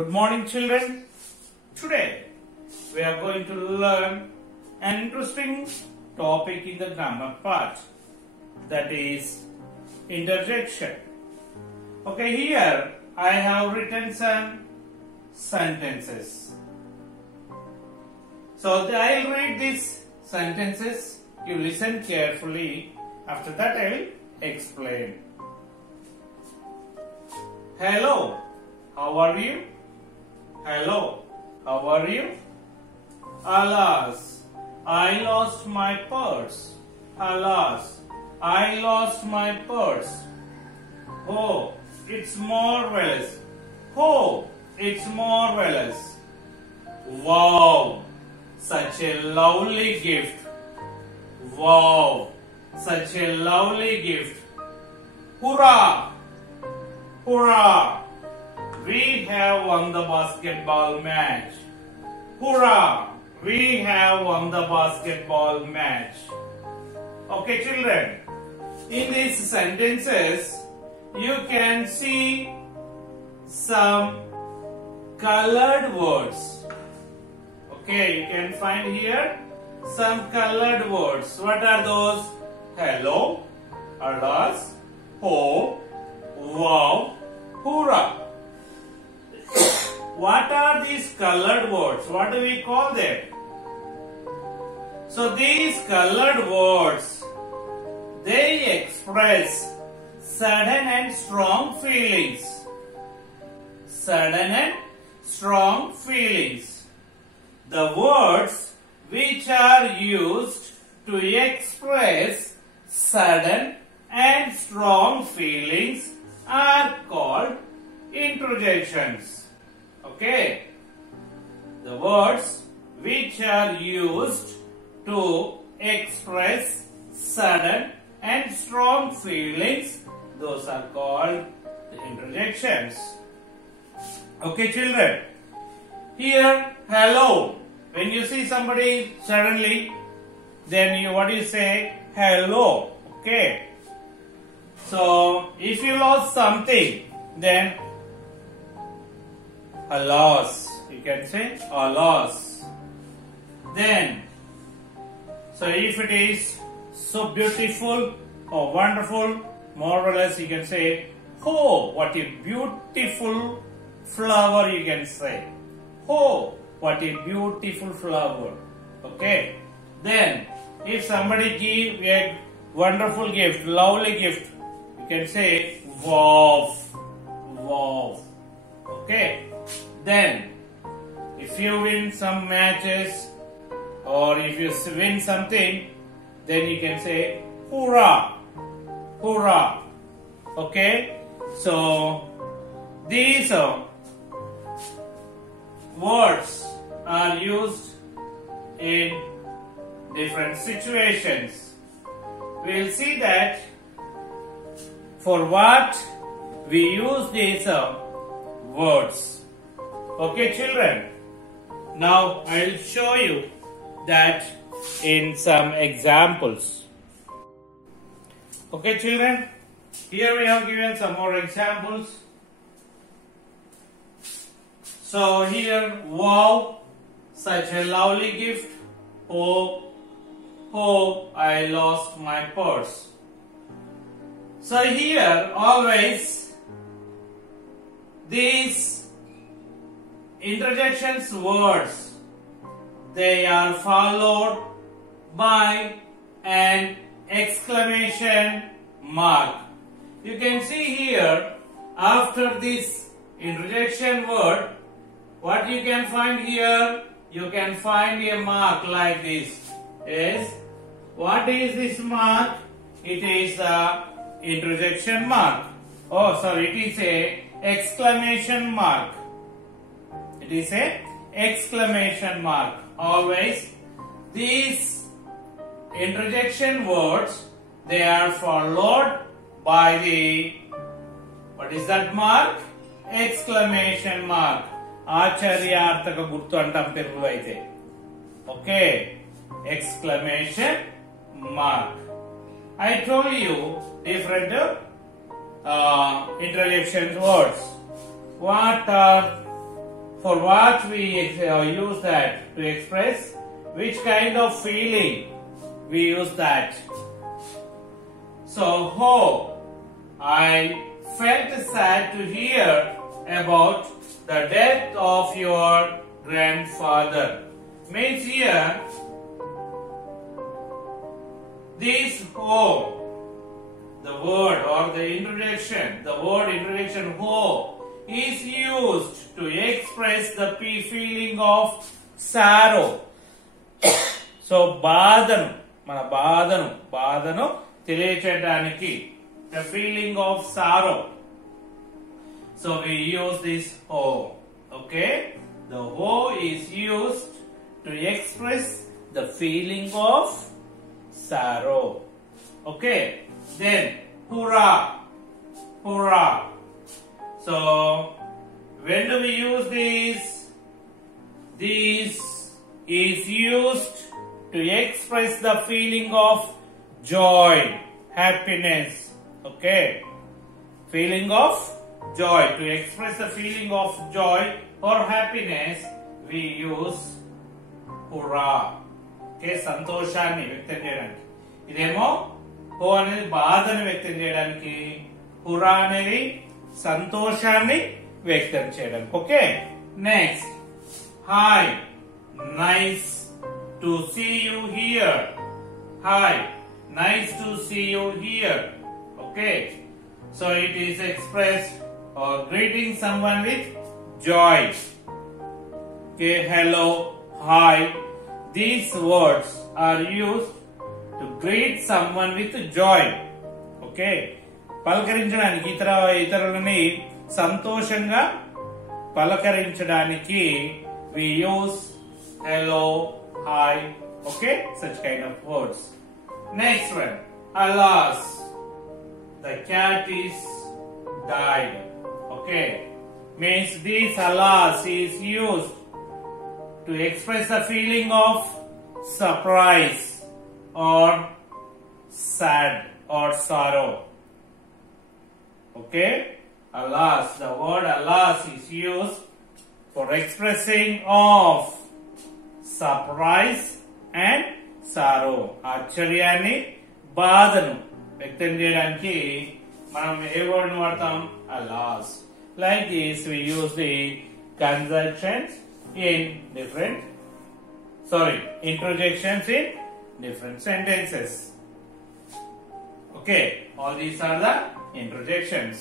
Good morning, children. Today we are going to learn an interesting topic in the grammar part, that is interjection. Okay, here I have written some sentences. So I will read these sentences. You listen carefully. After that I will explain. Hello, how are you? Hello, how are you? Alas, I lost my purse. Alas, I lost my purse. Oh, it's marvelous. Oh, it's marvelous. Wow, such a lovely gift. Wow, such a lovely gift. Hurrah! Hurrah! We have won the basketball match. Hurrah! We have won the basketball match. Okay, children. In these sentences, you can see some colored words. Okay, you can find here some colored words. What are those? Hello, alas, oh, wow, hurrah. What are these colored words? What do we call them? So these colored words, they express sudden and strong feelings. Sudden and strong feelings. The words which are used to express sudden and strong feelings are called interjections. Okay, the words which are used to express sudden and strong feelings, those are called the interjections. Okay, children. Here, hello. When you see somebody suddenly, then what do you say? Hello. Okay. So, if you lost something, then alas. You can say alas. Then, so if it is so beautiful or wonderful, marvelous, you can say, oh, what a beautiful flower, you can say. Oh, what a beautiful flower. Okay. Then, if somebody give a wonderful gift, lovely gift, you can say, wow. Wow. Okay. Then, if you win some matches or if you win something, then you can say, hurrah. Hurrah. Okay. So, these words are used in different situations. We will see that for what we use these words. Okay, children. Now I will show you that in some examples. Okay, children. Here we have given some more examples. So here, wow, such a lovely gift. Oh, I lost my purse. So here, always, these interjections words, they are followed by an exclamation mark. You can see here, after this interjection word, what you can find here? You can find a mark like this. Yes. What is this mark? It is the interjection mark. Oh, sorry, it is a exclamation mark. It is a exclamation mark. Always these interjection words, they are followed by the, what is that mark? Exclamation mark. ఆశ్చర్యార్థక గుర్తు అంటాం తెలుగులో అయితే. Okay, exclamation mark. I told you different interjection words. What are For what we use that to express which kind of feeling we use that. So, I felt sad to hear about the death of your grandfather. Means here, this the word or the introduction, is used to express the feeling of sorrow. So, మన బాధను తెలియచేయడానికి, the feeling of sorrow. So, we use this ho. Okay? The ho is used to express the feeling of sorrow. Okay? Then, hurrah. So, when do we use this? This is used to express the feeling of joy, happiness. Okay? Feeling of joy. To express the feeling of joy or happiness, we use hurrah. Okay? సంతోషాన్ని వ్యక్తం చేయడానికి. ఇదేమో హో అనేది బాధను వ్యక్తం చేయడానికి, హుర్రా అనేది సంతోషాన్ని వ్యక్తం చేయడానికి. Okay, next, hi, nice to see you here. Hi, nice to see you here. Okay, so it is expressed or greeting someone with joy. Okay, hello, hi. These words are used to greet someone with joy. Okay, పలకరించడానికి ఇతరులని సంతోషంగా పలకరించడానికి we use hello, hi. Okay, such kind of words. Next one, alas, the cat is died. Okay, means this alas is used to express the feeling of surprise or sad or sorrow. Okay, alas, the word alas is used for expressing of surprise and sorrow. ఆశ్చర్యాన్ని, బాధను వ్యక్తం చేయడానికి మనం ఏ word వాడతాం? alas. Like this, we use the conjunctions interjections in different sentences. Okay, all these are the interjections.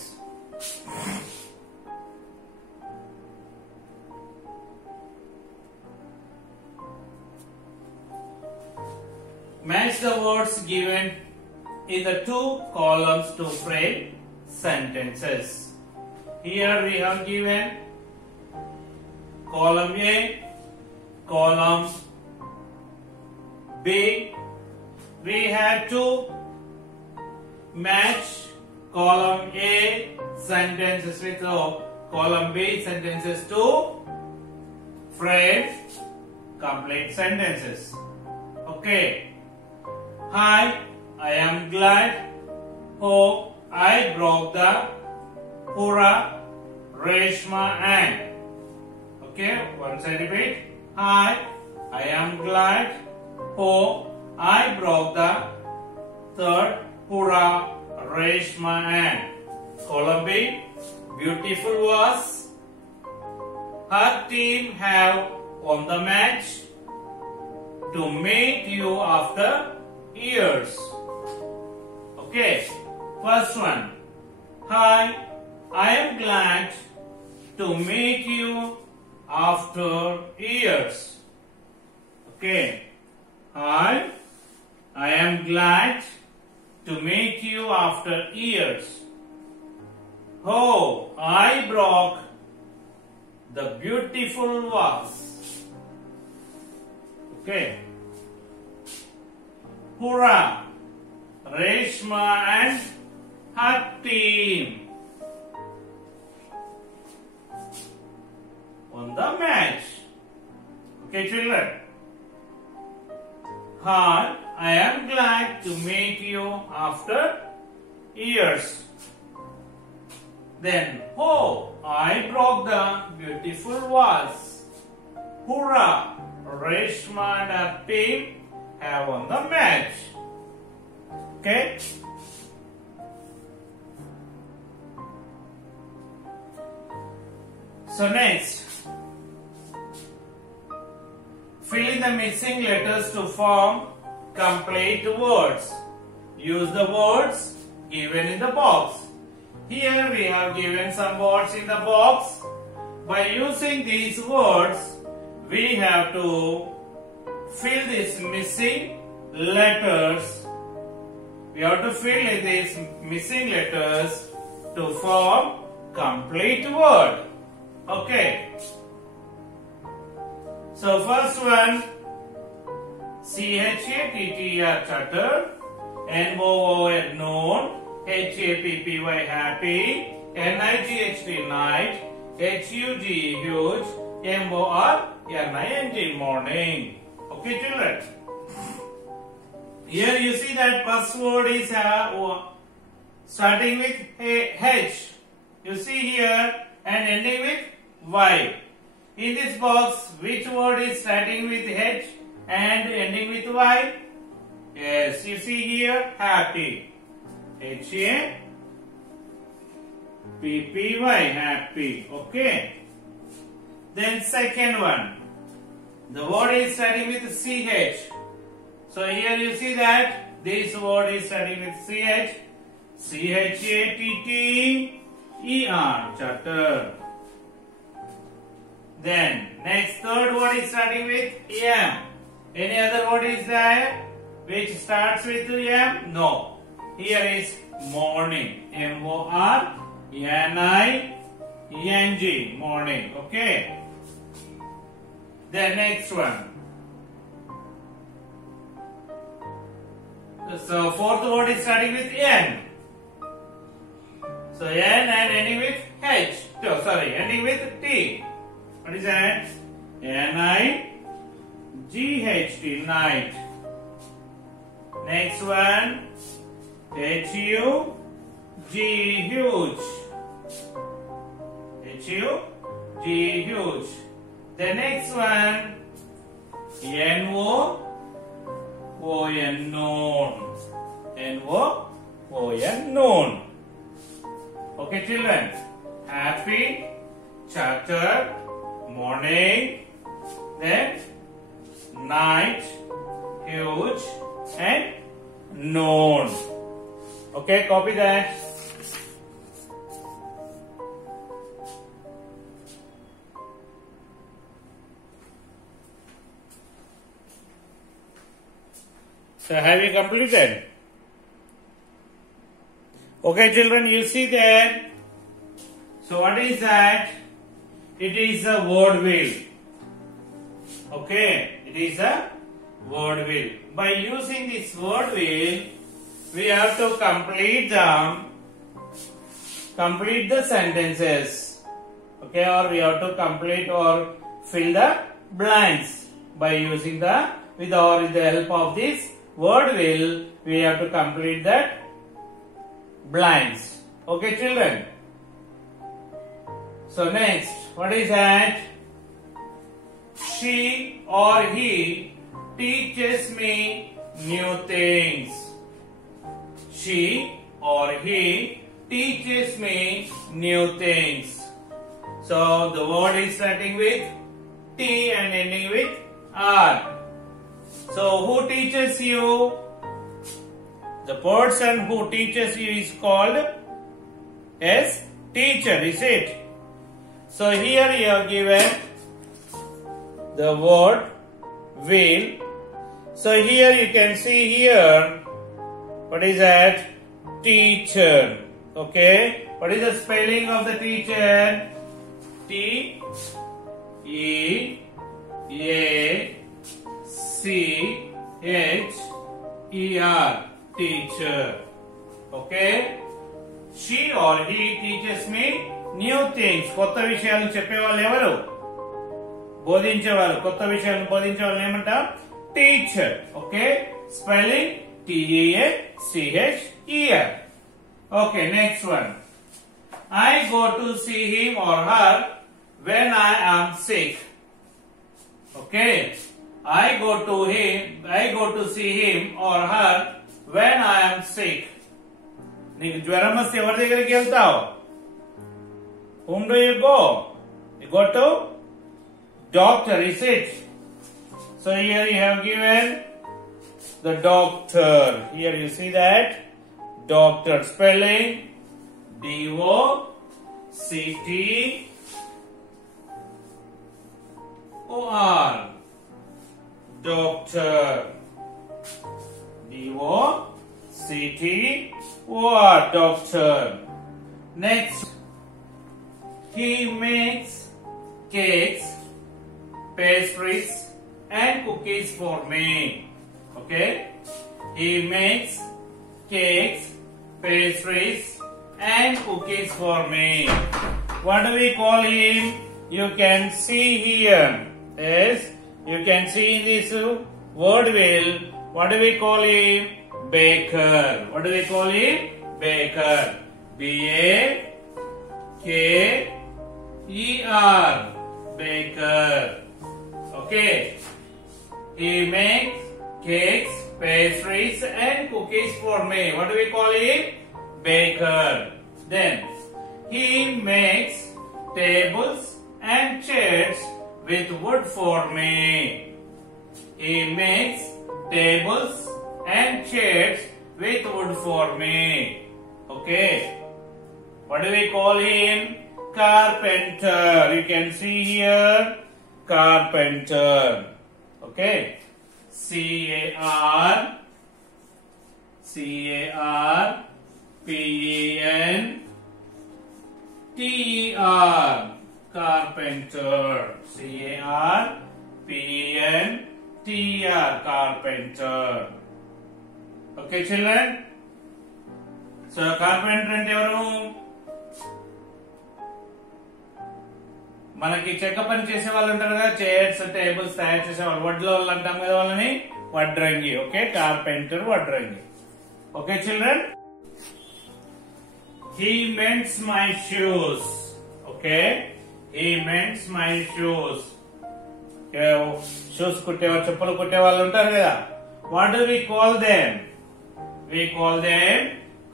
Match the words given in the two columns to frame sentences. Here we have given column A, column B. We have to match column A sentences with column B sentences to frame complete sentences. Okay. Hi, I am glad. Oh, I broke the Pura, Reshma and. Okay, once I repeat. Hi, I am glad. Oh, I broke the third Pura, Reshma and. Column B, beautiful was. Her team have won the match to meet you after years. Okay, first one. Hi, I am glad to meet you after years. Okay. Hi, I am glad to meet you after years. Oh, I broke the beautiful vase. Okay. Hurrah, Reshma and her team won the match. Okay, children. Hi, I am glad to meet you after years. Then, oh, I broke the beautiful vase. Hurrah! Reshma and her team have won the match. Okay? So next, fill in the missing letters to form complete words. Use the words given in the box. Here we have given some words in the box. By using these words, we have to fill these missing letters. We have to fill in these missing letters to form complete word. Okay. So first one, CHATTER, chatter, NOON, known, HAPPY, happy, NIGHT, night, HUG, huge, MORNING, morning. Okay, children. Here you see that first word is starting with H. You see here and ending with Y. In this box, which word is starting with H and ending with Y? Yes, you see here, happy. HAPPY, happy. Okay. Then second one, the word is starting with CH. So here you see that this word is starting with CH. CHATTER, chatter. Then next third word is starting with M. Any other word is there which starts with M? No. Here is morning. MORNING, morning. Okay. Then next one. So fourth word is starting with N. So N and ending with H. Oh, sorry, ending with T. What is that? NIGHT, night. Next one, HUG, huge. HUG, huge. The next one, NOON, known. NOON, known. Okay, children. Happy, chatter, morning, then night, huge, and known. Okay, copy that. So have you completed? Okay, children, you see that. So what is that? It is a word wheel. Okay, it is a word wheel. By using this word wheel, we have to complete the sentences. Okay, or we have to complete or fill the blanks by using with the help of this word wheel. We have to complete that blanks. Okay, children. So next, what is that? She or he teaches me new things. She or he teaches me new things. So the word is starting with T and ending with R. So who teaches you? The person who teaches you is called as teacher, is it? So here you are given the word wheel. So here you can see here, what is that? Teacher. Okay. What is the spelling of the teacher? T-E-A-C-H-E-R. Teacher. Okay. She or he teaches me new things. కొత్త విషయాలను చెప్పేవాళ్ళు ఎవరు? బోధించేవాళ్ళు. కొత్త విషయాలను బోధించేవాళ్ళు ఏమంటారు? Teacher. Okay. Spelling T-E-A-C-H-E-R. Okay. Next one. I go to see him or her when I am sick. Okay. I go to see him or her when I am sick. నీకు జ్వరం వస్తే ఎవరి దగ్గరికి వెళ్తావు? Whom do you go? You go to doctor, is it? So here you have given the doctor. Here you see that doctor spelling D-O-C-T-O-R. Doctor. D-O-C-T-O-R. Doctor. Next, he makes cakes, pastries and cookies for me. Okay? He makes cakes, pastries and cookies for me. What do we call him? You can see here. Yes, you can see in this word wheel. What do we call him? Baker. What do we call him? Baker. B-A-K-E-R. Baker. Okay. He makes cakes, pastries and cookies for me. What do we call him? Baker. Then he makes tables and chairs with wood for me. He makes tables and chairs with wood for me. Okay. What do we call him? Carpenter. You can see here carpenter. Okay. C-A-R-P-E-N-T-E-R. Carpenter. C-A-R-P-E-N-T-E-R. Carpenter. Okay, children? So, carpenter అంటే ఎవరు? మనకి చెక్క పని చేసే వాళ్ళు ఉంటారు కదా, chairs tables తయారు చేసే వాళ్ళు, వడ్లో వాళ్ళు అంటాం కదా వాళ్ళని, వడ్రంగి. ఓకే, కార్పెంటర్, వడ్రంగి. Okay children, he mends my shoes. Okay, he mends my shoes. Shoes కుట్టేవాళ్ళు, చెప్పులు కుట్టే వాళ్ళు ఉంటారు కదా, what do we call them? We call them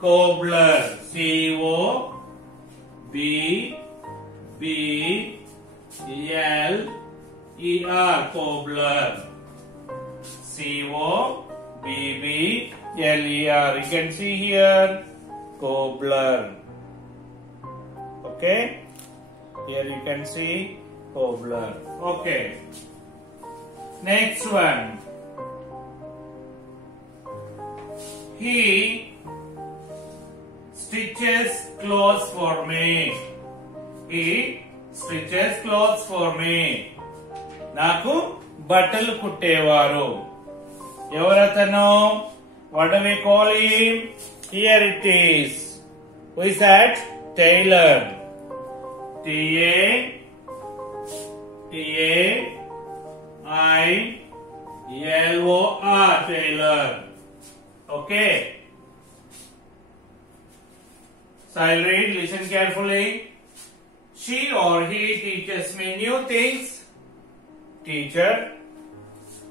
cobbler. C-O-B-B-L-E-R. cobbler. C-O-B-B-L-E-R. You can see here cobbler. Okay, here you can see cobbler. Okay, next one. He stitches clothes for me. He stitches clothes for me. నాకు బట్టలు కుట్టేవారు. ఎవరతను? What do we call him? Here it is. Who is that? Tailor. T-A-I-L-O-R. Tailor. Okay. So I'll read, listen carefully. She or he teaches me new things. Teacher.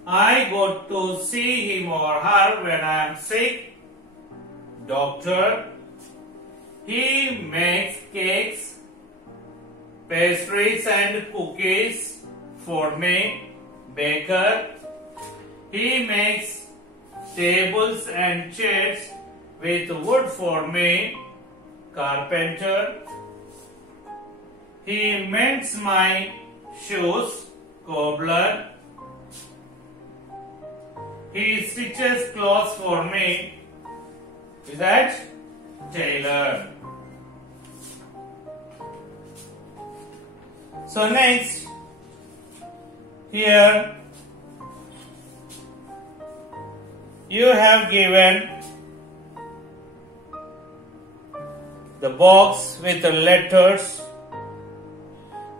I go to see him or her when I am sick. Doctor. He makes cakes, pastries and cookies for me. Baker. He makes tables and chairs with wood for me. Carpenter. He mends my shoes. Cobbler. He stitches clothes for me. Is that? Tailor. So next, here you have given the box with the letters.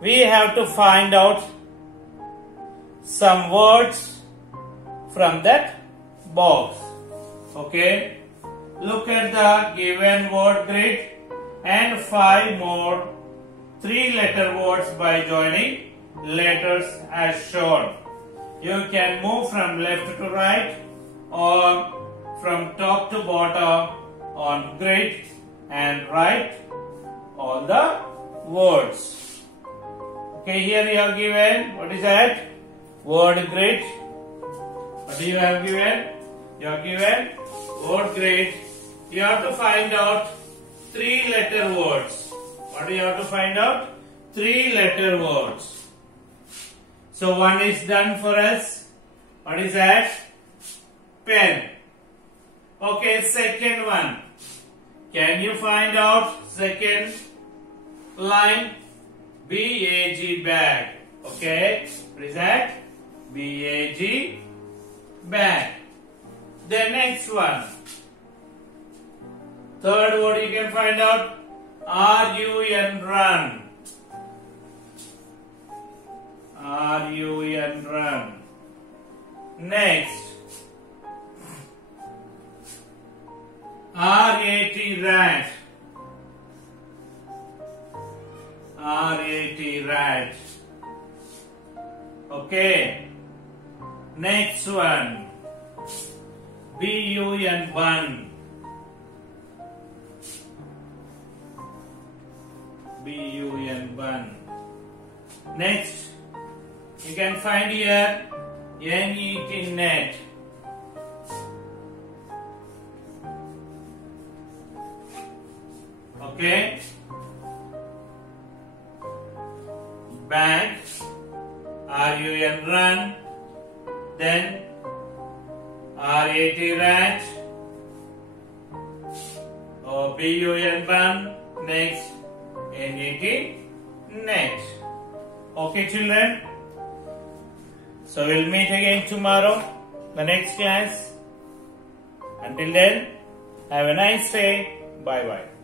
We have to find out some words from that box. Okay, look at the given word grid and 5 more 3-letter words by joining letters as shown. You can move from left to right or from top to bottom on grid and write all the words. Okay, here you have given, what is that? Word grid. What do you have given? You have given word grid. You have to find out 3-letter words. What do you have to find out? 3-letter words. So one is done for us. What is that? Pen. Okay, second one. Can you find out second line? B-A-G, bag. Okay, what is that? B-A-G, bag. The next one. Third word you can find out. R-U-N, run. R-U-N, run. Next. R-A-T, rat. R-A-T, rat. Okay. Next one. B-U-N, bun. B-U-N, bun. Next, you can find here N-E-T, net. Okay. Bag. R-U-N, run. Then R-A-T, rat. Or B-U-N, bun. Next, N-E-T, net. Okay, children. So we'll meet again tomorrow, the next class. Until then, have a nice day. Bye bye.